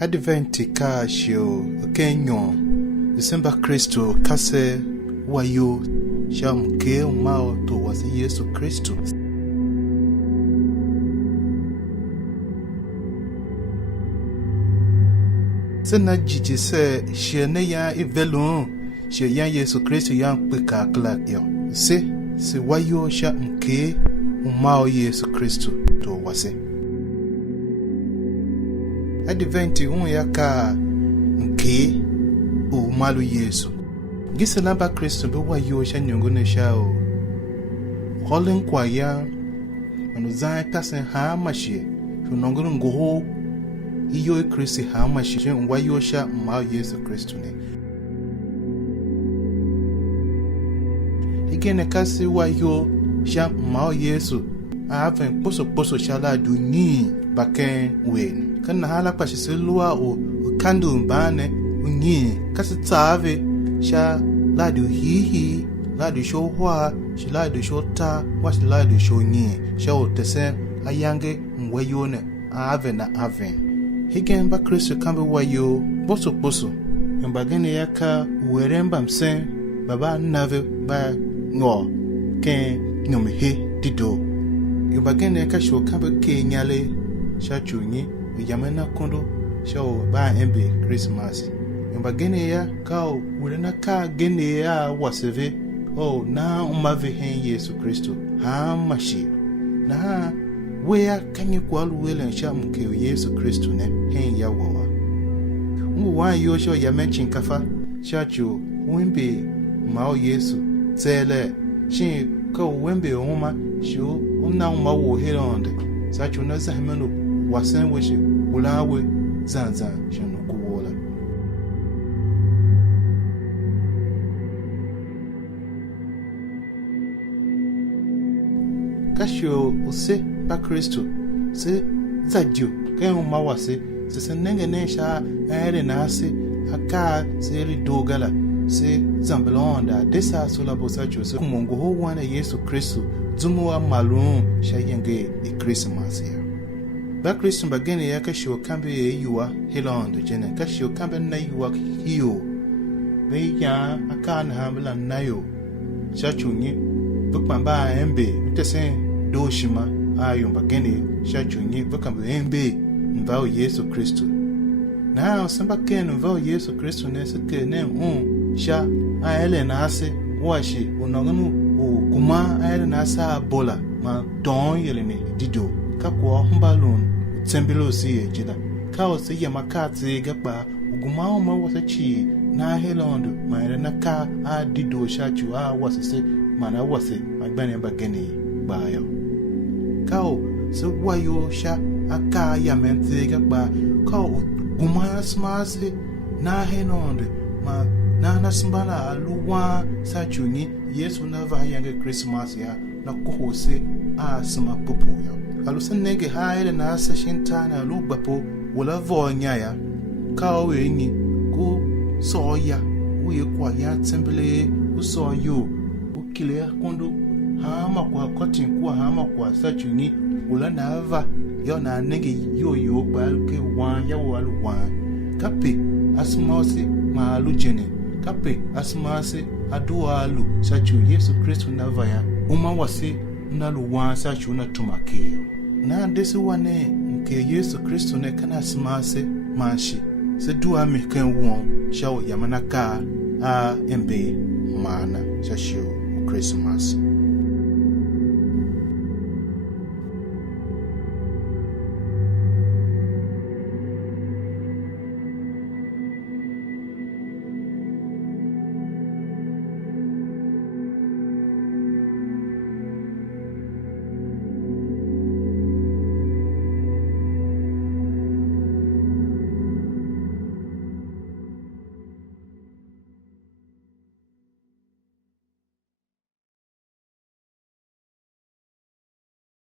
Advente ka shio kenyo December Kristo kase wayo shamke umao to wasi Yesu Kristo. Sena jiji se shene ya ivelun she ya Yesu Kristo ya pika klak yo. Se wayo shamke umao Yesu Kristo to wasi. Advente yaka nke o malu Yesu. Gisela ba Kristo be wa yo sha nyongo ne sha o. Holen kwa ya anu zai pasen ha mashi. Funongoro ngoho iyo Kristo ha mashi wa yo sha ma Yesu Kristo ne. Igene kasi wa yo sha ma Yesu. Aven poso shala du ni baken wen. Kana hala pashi selua o kandu mbane unyi kasi tsave sha ladu hihi ladu shohwa shi ladu shota wash ladu shonyi sha o tese ayange mwayone ave na ave higen ba Kristo kambe wayo poso mbagene yaka weremba msen baba nave ba ngo ken nyomhe dido mbagene yaka sho kambe kenyale sha chunyi yamena kondo show ba embe Christmas yamba gene ya kao wulena ka gene ya waseve na umave hen Yesu Kristo ha mashi na weya kanye kwalu welen sha mke Yesu Kristo ne hen ya wawa wa yo sho yamenchin kafa shachu wembe mao Yesu tsele shin ka wembe oma sho umna wo helonde sachu na zahmenu wasen weshi ulawe zanza shano kuwola kashio use pa Kristo se zadio kayo mawase se nenge nesha ere nase aka se ridogala se zambelonda desa sola bosacho se kumongo ho wana Yesu Kristo zumuwa malum shayenge e Christmas ya ba Kristo bagene ya kashio kambe yuwa hilondo jene kashio kambe na yuwa hiyo be ya akana hamla nayo shachunyi bukpamba embe tese doshima ayo bagene shachunyi bukambe embe mbao Yesu Kristo na samba ken mbao Yesu Kristo nese kene sha aele na ase washi unonganu kuma aele na asa bola ma don yelene dido kakwa humbalun tsembelo si jida kao se yamakati gapa ugumao ma wasachi na helondo ma na ka a dido shachu a wasase mana wase agbane bagene bayo kao se wayo sha aka yamente gapa kao guma smase na helondo ma na smbala aluwa sachuni Yesu na va yange Christmas ya na kohose a sma popo ya alusan nege haile na asa shintana lubapo wala vonya kawe ni ku soya uye kwa ya tsembele usoyo ukile kondo hama kwa cotton kwa hama kwa sachuni wala nava yo na nege yo balke wanya walu wan kape asmose malu jene kape asmase adualu sachu Yesu Kristo nava ya umawase naluwan sachu na tumakeo na desi wane nke Yesu Kristo ne kana smase manshi se duwa me kan won shawo yamanaka a embe mana shashio Christmas